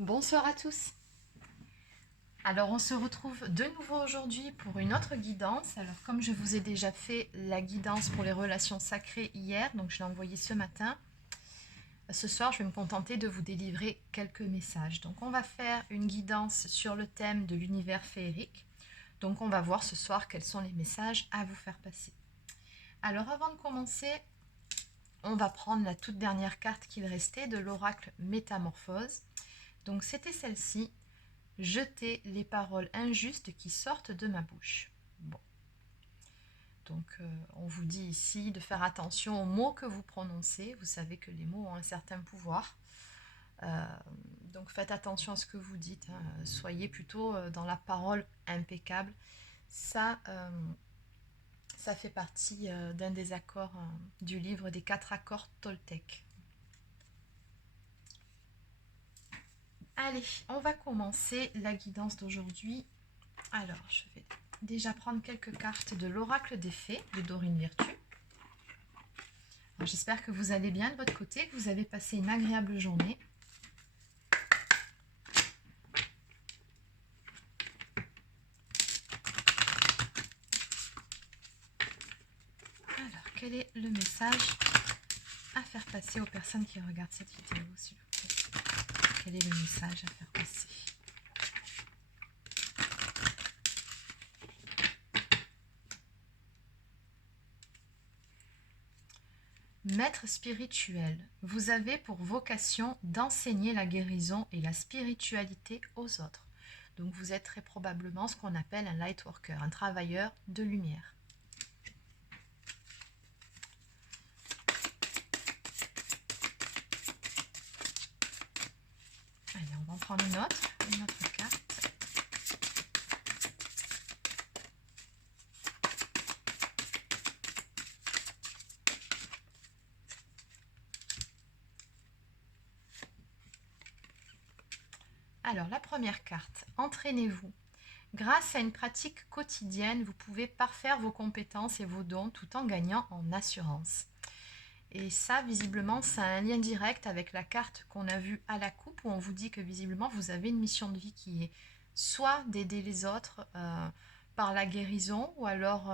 Bonsoir à tous. Alors on se retrouve de nouveau aujourd'hui pour une autre guidance. Alors comme je vous ai déjà fait la guidance pour les relations sacrées hier, donc je l'ai envoyée ce matin, ce soir je vais me contenter de vous délivrer quelques messages. Donc on va faire une guidance sur le thème de l'univers féerique. Donc on va voir ce soir quels sont les messages à vous faire passer. Alors avant de commencer, on va prendre la toute dernière carte qu'il restait de l'oracle Métamorphose. Donc c'était celle-ci. Jeter les paroles injustes qui sortent de ma bouche. Bon. Donc, on vous dit ici de faire attention aux mots que vous prononcez. Vous savez que les mots ont un certain pouvoir. Donc, faites attention à ce que vous dites. Soyez plutôt dans la parole impeccable. Ça fait partie d'un des accords du livre des 4 accords Toltec. Allez, on va commencer la guidance d'aujourd'hui. Alors, je vais déjà prendre quelques cartes de l'oracle des fées de Dorine Virtue. J'espère que vous allez bien de votre côté, que vous avez passé une agréable journée. Alors, quel est le message à faire passer aux personnes qui regardent cette vidéo, s'il vous plaît? Quel est le message à faire passer? Maître spirituel, vous avez pour vocation d'enseigner la guérison et la spiritualité aux autres. Donc vous êtes très probablement ce qu'on appelle un light worker, un travailleur de lumière. Allez, on va en prendre une autre carte. Alors, la première carte, entraînez-vous. Grâce à une pratique quotidienne, vous pouvez parfaire vos compétences et vos dons tout en gagnant en assurance. Et ça, visiblement, ça a un lien direct avec la carte qu'on a vue à la coupe, où on vous dit que visiblement, vous avez une mission de vie qui est soit d'aider les autres par la guérison, ou alors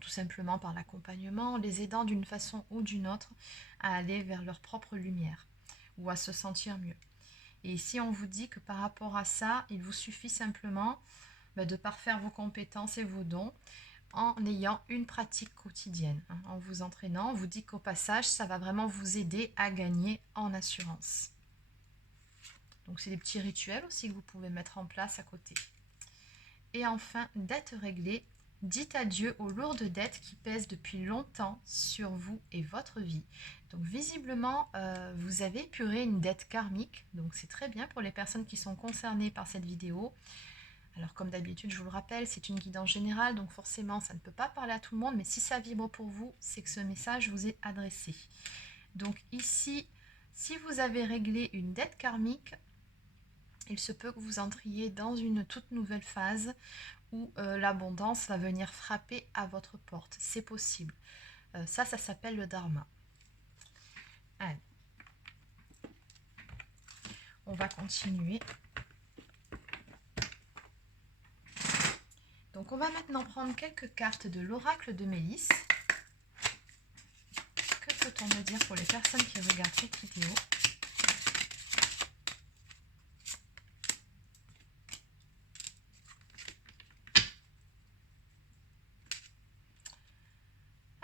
tout simplement par l'accompagnement, les aidant d'une façon ou d'une autre à aller vers leur propre lumière, ou à se sentir mieux. Et ici, on vous dit que par rapport à ça, il vous suffit simplement de parfaire vos compétences et vos dons en ayant une pratique quotidienne. En vous entraînant, on vous dit qu'au passage, ça va vraiment vous aider à gagner en assurance. Donc, c'est des petits rituels aussi que vous pouvez mettre en place à côté. Et enfin, dette réglée. Dites adieu aux lourdes dettes qui pèsent depuis longtemps sur vous et votre vie. Donc visiblement, vous avez épuré une dette karmique. Donc c'est très bien pour les personnes qui sont concernées par cette vidéo. Alors comme d'habitude, je vous le rappelle, c'est une guidance générale. Donc forcément, ça ne peut pas parler à tout le monde. Mais si ça vibre pour vous, c'est que ce message vous est adressé. Donc ici, si vous avez réglé une dette karmique, il se peut que vous entriez dans une toute nouvelle phase où l'abondance va venir frapper à votre porte. C'est possible. Ça s'appelle le dharma. Allez. On va continuer. Donc on va maintenant prendre quelques cartes de l'oracle de Mélisse. Que peut-on me dire pour les personnes qui regardent cette vidéo?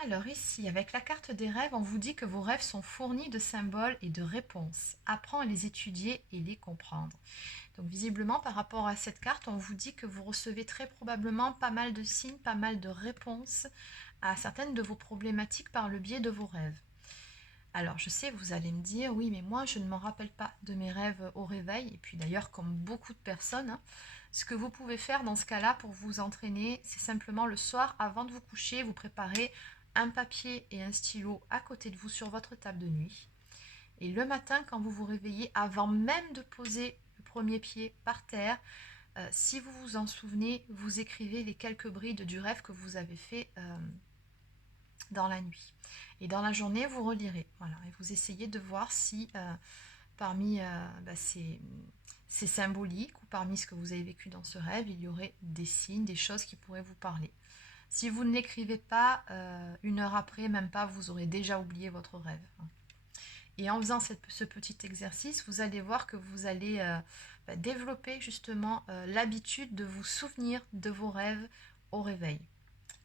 Alors ici, avec la carte des rêves, on vous dit que vos rêves sont fournis de symboles et de réponses. Apprends à les étudier et les comprendre. Donc visiblement, par rapport à cette carte, on vous dit que vous recevez très probablement pas mal de signes, pas mal de réponses à certaines de vos problématiques par le biais de vos rêves. Alors je sais, vous allez me dire, oui, mais moi je ne m'en rappelle pas de mes rêves au réveil. Et puis d'ailleurs, comme beaucoup de personnes, ce que vous pouvez faire dans ce cas-là pour vous entraîner, c'est simplement le soir, avant de vous coucher, vous préparez un papier et un stylo à côté de vous sur votre table de nuit. Et le matin, quand vous vous réveillez, avant même de poser le premier pied par terre, si vous vous en souvenez, vous écrivez les quelques brides du rêve que vous avez fait dans la nuit. Et dans la journée, vous relirez. Voilà, et vous essayez de voir si parmi ces symboliques ou parmi ce que vous avez vécu dans ce rêve, il y aurait des signes, des choses qui pourraient vous parler. Si vous ne l'écrivez pas, 1 heure après, même pas, vous aurez déjà oublié votre rêve. Et en faisant ce petit exercice, vous allez voir que vous allez développer justement l'habitude de vous souvenir de vos rêves au réveil.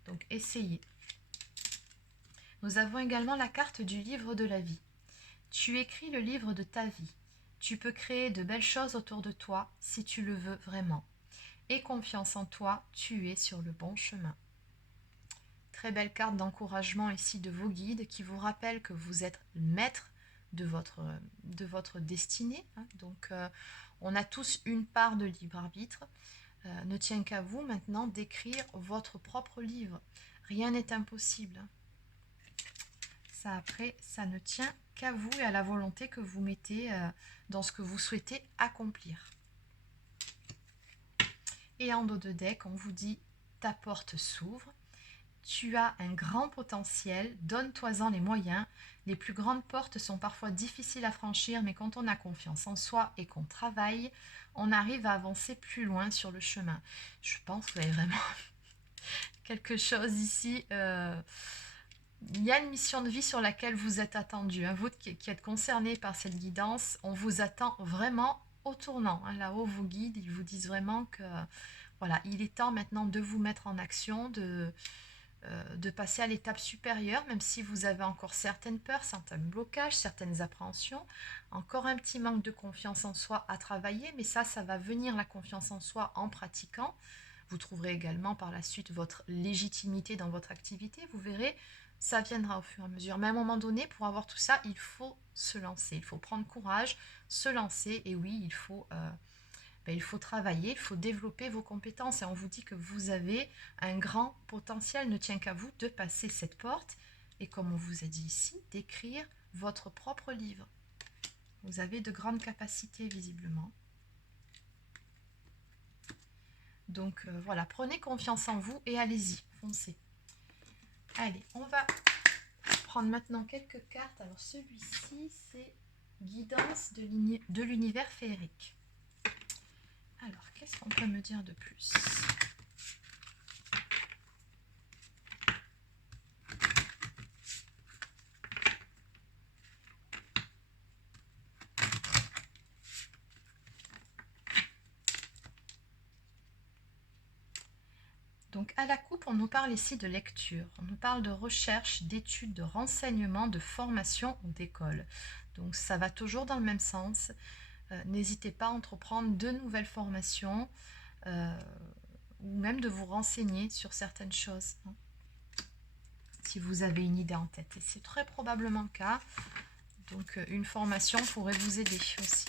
Donc essayez. Nous avons également la carte du livre de la vie. Tu écris le livre de ta vie. Tu peux créer de belles choses autour de toi si tu le veux vraiment. Aie confiance en toi, tu es sur le bon chemin. Très belle carte d'encouragement ici de vos guides qui vous rappellent que vous êtes maître de votre destinée. Donc on a tous une part de libre arbitre. Ne tient qu'à vous maintenant d'écrire votre propre livre. Rien n'est impossible. Ça après, ça ne tient qu'à vous et à la volonté que vous mettez dans ce que vous souhaitez accomplir. Et en dos de deck, on vous dit ta porte s'ouvre. Tu as un grand potentiel, donne-toi-en les moyens. Les plus grandes portes sont parfois difficiles à franchir, mais quand on a confiance en soi et qu'on travaille, on arrive à avancer plus loin sur le chemin. Je pense que vous avez vraiment quelque chose ici. Il y a une mission de vie sur laquelle vous êtes attendu. Vous qui êtes concerné par cette guidance, on vous attend vraiment au tournant. Là-haut, vos guides, ils vous disent vraiment que voilà, il est temps maintenant de vous mettre en action, de passer à l'étape supérieure, même si vous avez encore certaines peurs, certains blocages, certaines appréhensions, encore un petit manque de confiance en soi à travailler, mais ça va venir, la confiance en soi, en pratiquant. Vous trouverez également par la suite votre légitimité dans votre activité, vous verrez, ça viendra au fur et à mesure. Mais à un moment donné, pour avoir tout ça, il faut se lancer, il faut prendre courage, se lancer, et oui, il faut travailler, il faut développer vos compétences. Et on vous dit que vous avez un grand potentiel. Ne tient qu'à vous de passer cette porte. Et comme on vous a dit ici, d'écrire votre propre livre. Vous avez de grandes capacités visiblement. Donc voilà, prenez confiance en vous et allez-y, foncez. Allez, on va prendre maintenant quelques cartes. Alors celui-ci, c'est Guidance de l'univers féerique. Alors, qu'est-ce qu'on peut me dire de plus? Donc, à la coupe, on nous parle ici de lecture. On nous parle de recherche, d'études, de renseignements, de formation ou d'école. Donc, ça va toujours dans le même sens. N'hésitez pas à entreprendre de nouvelles formations ou même de vous renseigner sur certaines choses, si vous avez une idée en tête. Et c'est très probablement le cas. Donc une formation pourrait vous aider aussi.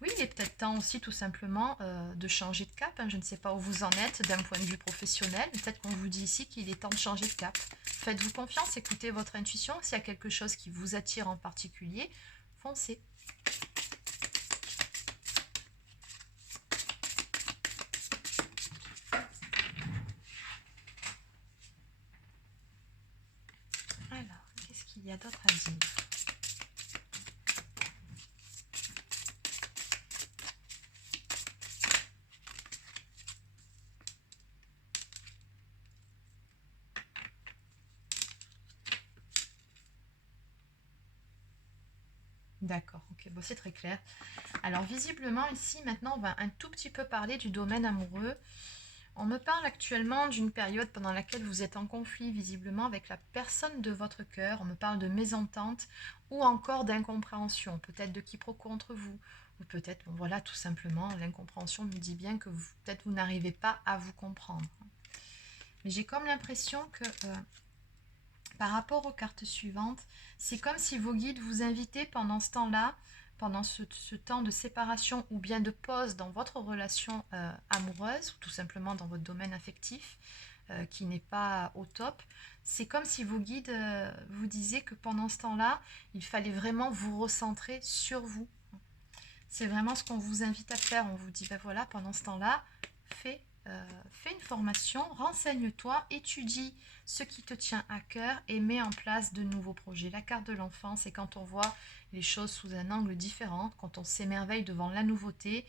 Oui, il est peut-être temps aussi tout simplement de changer de cap. Je ne sais pas où vous en êtes d'un point de vue professionnel. Peut-être qu'on vous dit ici qu'il est temps de changer de cap. Faites-vous confiance, écoutez votre intuition. S'il y a quelque chose qui vous attire en particulier, foncez. Alors, qu'est-ce qu'il y a d'autre à dire? D'accord, ok, bon, c'est très clair. Alors visiblement ici, maintenant, on va un tout petit peu parler du domaine amoureux. On me parle actuellement d'une période pendant laquelle vous êtes en conflit visiblement avec la personne de votre cœur. On me parle de mésentente ou encore d'incompréhension, peut-être de quiproquo entre vous. Ou peut-être, bon, voilà, tout simplement, l'incompréhension me dit bien que peut-être vous n'arrivez pas à vous comprendre. Mais j'ai comme l'impression que par rapport aux cartes suivantes, c'est comme si vos guides vous invitaient pendant ce temps-là, pendant ce temps de séparation ou bien de pause dans votre relation amoureuse, ou tout simplement dans votre domaine affectif, qui n'est pas au top. C'est comme si vos guides vous disaient que pendant ce temps-là, il fallait vraiment vous recentrer sur vous. C'est vraiment ce qu'on vous invite à faire. On vous dit, ben voilà, pendant ce temps-là, fais une formation, renseigne-toi, étudie ce qui te tient à cœur et mets en place de nouveaux projets. La carte de l'enfant, c'est quand on voit les choses sous un angle différent, quand on s'émerveille devant la nouveauté.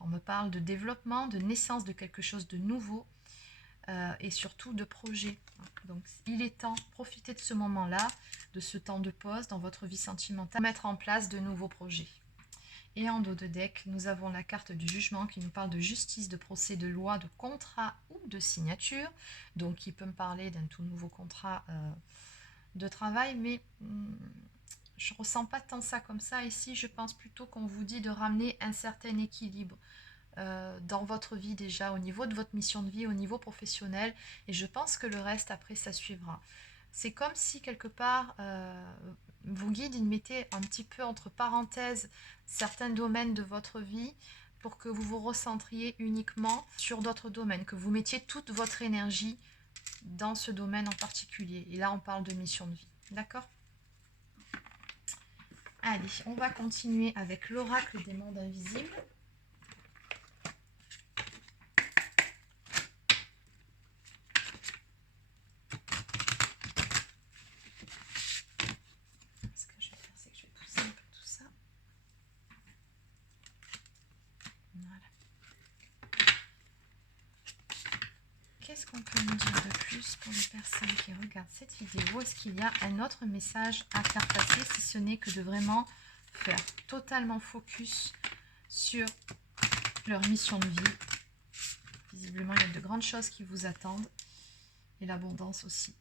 On me parle de développement, de naissance de quelque chose de nouveau et surtout de projet. Donc il est temps, profitez de ce moment-là, de ce temps de pause dans votre vie sentimentale, mettre en place de nouveaux projets. Et en dos de deck, nous avons la carte du jugement qui nous parle de justice, de procès, de loi, de contrat ou de signature. Donc, qui peut me parler d'un tout nouveau contrat de travail, mais je ne ressens pas tant ça comme ça. Ici, je pense plutôt qu'on vous dit de ramener un certain équilibre dans votre vie déjà, au niveau de votre mission de vie, au niveau professionnel. Et je pense que le reste, après, ça suivra. C'est comme si, quelque part, vos guides, ils mettaient un petit peu entre parenthèses certains domaines de votre vie pour que vous vous recentriez uniquement sur d'autres domaines, que vous mettiez toute votre énergie dans ce domaine en particulier. Et là, on parle de mission de vie. D'accord ? Allez, on va continuer avec l'oracle des mondes invisibles. Ce que je vais faire, c'est que je vais pousser un peu tout ça. Voilà. Qu'est-ce qu'on peut nous dire de plus pour les personnes qui regardent cette vidéo? Est-ce qu'il y a un autre message à faire passer, si ce n'est que de vraiment faire totalement focus sur leur mission de vie? Visiblement, il y a de grandes choses qui vous attendent et l'abondance aussi.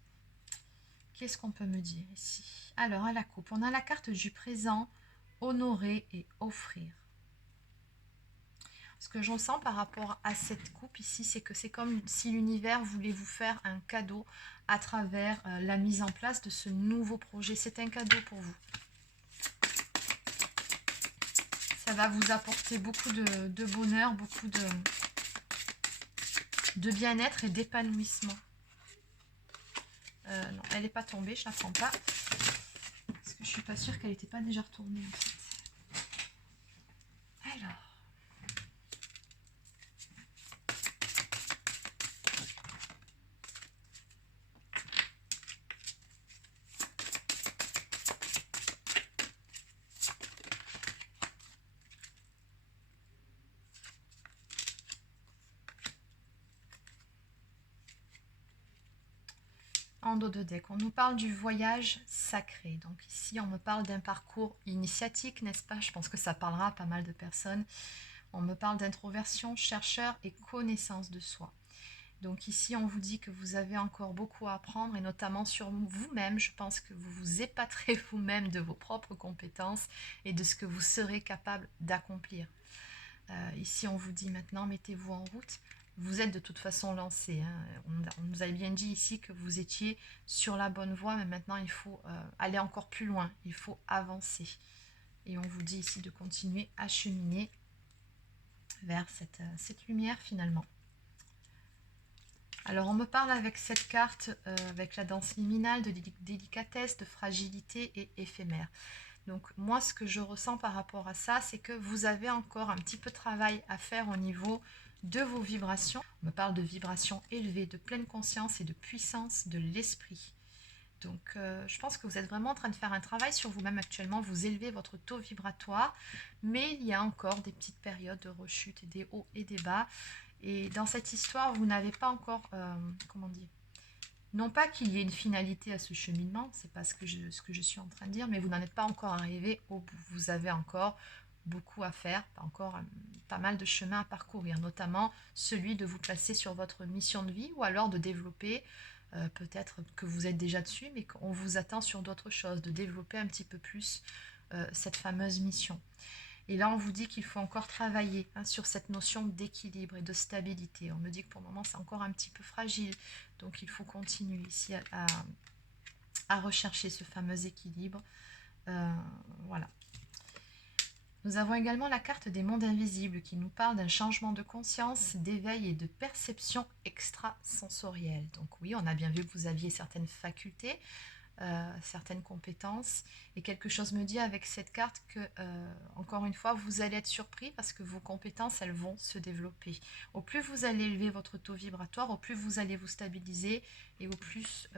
Qu'est-ce qu'on peut me dire ici? Alors, à la coupe, on a la carte du présent, honorer et offrir. Ce que je ressens par rapport à cette coupe ici, c'est que c'est comme si l'univers voulait vous faire un cadeau à travers la mise en place de ce nouveau projet. C'est un cadeau pour vous. Ça va vous apporter beaucoup de bonheur, beaucoup de bien-être et d'épanouissement. Non, elle n'est pas tombée, je ne la prends pas. Parce que je ne suis pas sûre qu'elle n'était pas déjà retournée en fait. Alors. En dos de deck, on nous parle du voyage sacré. Donc ici, on me parle d'un parcours initiatique, n'est-ce pas? Je pense que ça parlera à pas mal de personnes. On me parle d'introversion, chercheur et connaissance de soi. Donc ici, on vous dit que vous avez encore beaucoup à apprendre, et notamment sur vous-même. Je pense que vous vous épaterez vous-même de vos propres compétences et de ce que vous serez capable d'accomplir. Ici, on vous dit maintenant, mettez-vous en route. Vous êtes de toute façon lancé. Hein. On nous a bien dit ici que vous étiez sur la bonne voie, mais maintenant, il faut aller encore plus loin. Il faut avancer. Et on vous dit ici de continuer à cheminer vers cette lumière finalement. Alors, on me parle avec cette carte, avec la danse liminale, de délicatesse, de fragilité et éphémère. Donc, moi, ce que je ressens par rapport à ça, c'est que vous avez encore un petit peu de travail à faire au niveau de vos vibrations. On me parle de vibrations élevées, de pleine conscience et de puissance de l'esprit. Donc, je pense que vous êtes vraiment en train de faire un travail sur vous-même actuellement. Vous élevez votre taux vibratoire, mais il y a encore des petites périodes de rechute, des hauts et des bas. Et dans cette histoire, vous n'avez pas encore, comment dire, non pas qu'il y ait une finalité à ce cheminement, c'est pas ce que je suis en train de dire, mais vous n'en êtes pas encore arrivé au bout. Vous avez encore beaucoup à faire, encore pas mal de chemin à parcourir, notamment celui de vous placer sur votre mission de vie ou alors de développer, peut-être que vous êtes déjà dessus, mais qu'on vous attend sur d'autres choses, de développer un petit peu plus cette fameuse mission. Et là, on vous dit qu'il faut encore travailler sur cette notion d'équilibre et de stabilité. On me dit que pour le moment, c'est encore un petit peu fragile. Donc, il faut continuer ici à rechercher ce fameux équilibre. Voilà. Nous avons également la carte des mondes invisibles qui nous parle d'un changement de conscience, d'éveil et de perception extrasensorielle. Donc oui, on a bien vu que vous aviez certaines facultés certaines compétences. Et quelque chose me dit avec cette carte que, encore une fois, vous allez être surpris parce que vos compétences, elles vont se développer. Au plus vous allez élever votre taux vibratoire, au plus vous allez vous stabiliser et au plus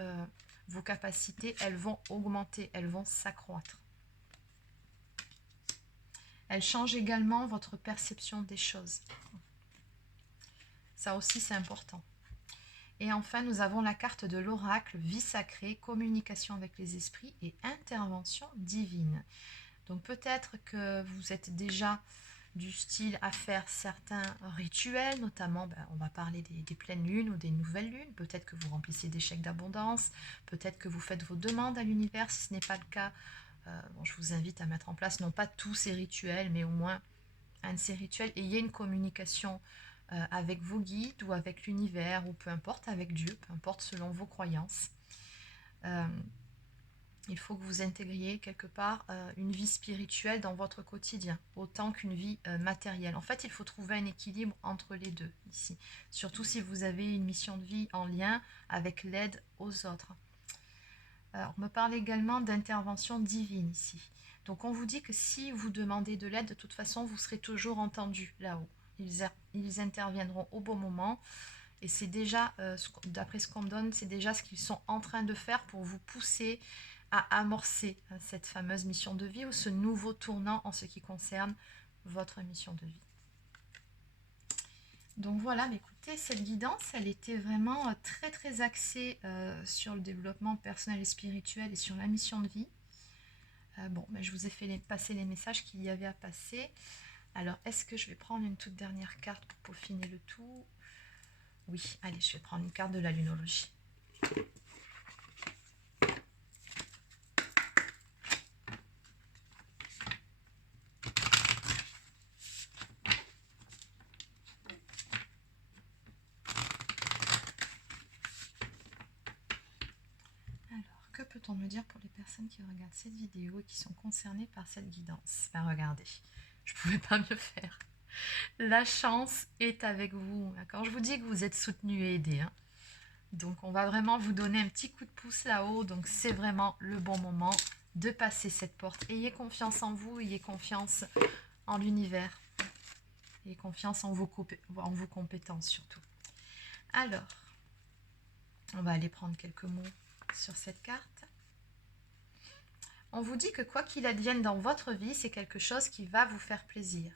vos capacités, elles vont augmenter, elles vont s'accroître. Elles changent également votre perception des choses. Ça aussi, c'est important. Et enfin, nous avons la carte de l'oracle, vie sacrée, communication avec les esprits et intervention divine. Donc peut-être que vous êtes déjà du style à faire certains rituels, notamment, on va parler des pleines lunes ou des nouvelles lunes. Peut-être que vous remplissez des chèques d'abondance, peut-être que vous faites vos demandes à l'univers. Si ce n'est pas le cas, je vous invite à mettre en place, non pas tous ces rituels, mais au moins un de ces rituels. Ayez une communication avec vos guides ou avec l'univers, ou peu importe, avec Dieu, peu importe selon vos croyances. Il faut que vous intégriez quelque part une vie spirituelle dans votre quotidien, autant qu'une vie matérielle. En fait, il faut trouver un équilibre entre les deux ici, surtout si vous avez une mission de vie en lien avec l'aide aux autres. Alors, on me parle également d'intervention divine ici. Donc, on vous dit que si vous demandez de l'aide, de toute façon, vous serez toujours entendu là-haut. Ils interviendront au bon moment. Et c'est déjà, d'après ce qu'on me donne, c'est déjà ce qu'ils sont en train de faire pour vous pousser à amorcer cette fameuse mission de vie ou ce nouveau tournant en ce qui concerne votre mission de vie. Donc voilà, écoutez, cette guidance, elle était vraiment très très axée sur le développement personnel et spirituel et sur la mission de vie. Je vous ai fait passer les messages qu'il y avait à passer. Alors, est-ce que je vais prendre une toute dernière carte pour peaufiner le tout? Oui, allez, je vais prendre une carte de la lunologie. Alors, que peut-on me dire pour les personnes qui regardent cette vidéo et qui sont concernées par cette guidance? Regardez, je ne pouvais pas mieux faire. La chance est avec vous, d'accord? Je vous dis que vous êtes soutenu et aidé, hein. Donc, on va vraiment vous donner un petit coup de pouce là-haut. Donc, c'est vraiment le bon moment de passer cette porte. Ayez confiance en vous, ayez confiance en l'univers. Ayez confiance en vos compétences surtout. Alors, on va aller prendre quelques mots sur cette carte. On vous dit que quoi qu'il advienne dans votre vie, c'est quelque chose qui va vous faire plaisir.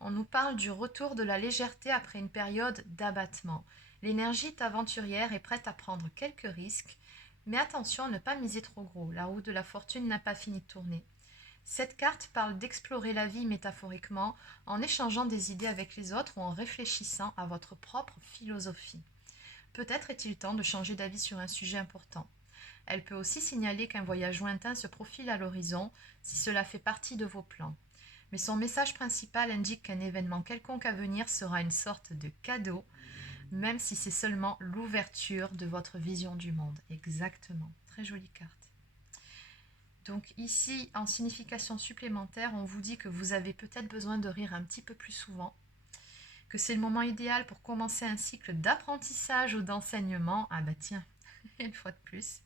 On nous parle du retour de la légèreté après une période d'abattement. L'énergie est aventurière et prête à prendre quelques risques, mais attention à ne pas miser trop gros, la roue de la fortune n'a pas fini de tourner. Cette carte parle d'explorer la vie métaphoriquement en échangeant des idées avec les autres ou en réfléchissant à votre propre philosophie. Peut-être est-il temps de changer d'avis sur un sujet important. Elle peut aussi signaler qu'un voyage lointain se profile à l'horizon si cela fait partie de vos plans. Mais son message principal indique qu'un événement quelconque à venir sera une sorte de cadeau, même si c'est seulement l'ouverture de votre vision du monde. Exactement. Très jolie carte. Donc ici, en signification supplémentaire, on vous dit que vous avez peut-être besoin de rire un petit peu plus souvent, que c'est le moment idéal pour commencer un cycle d'apprentissage ou d'enseignement. Ah bah tiens, une fois de plus.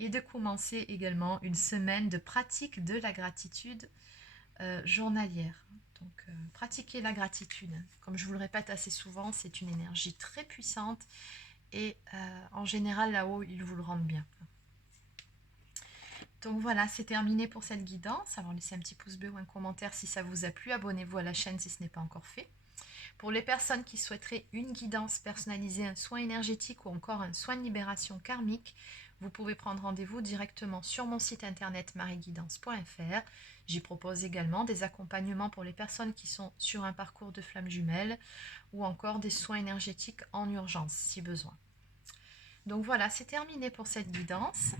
Et de commencer également une semaine de pratique de la gratitude journalière. Donc, pratiquez la gratitude. Comme je vous le répète assez souvent, c'est une énergie très puissante et en général, là-haut, ils vous le rendent bien. Donc voilà, c'est terminé pour cette guidance. Alors, laissez un petit pouce bleu ou un commentaire si ça vous a plu. Abonnez-vous à la chaîne si ce n'est pas encore fait. Pour les personnes qui souhaiteraient une guidance personnalisée, un soin énergétique ou encore un soin de libération karmique, vous pouvez prendre rendez-vous directement sur mon site internet marieguidance.fr. J'y propose également des accompagnements pour les personnes qui sont sur un parcours de flamme jumelle ou encore des soins énergétiques en urgence si besoin. Donc voilà, c'est terminé pour cette guidance.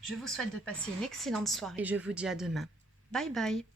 Je vous souhaite de passer une excellente soirée et je vous dis à demain. Bye bye!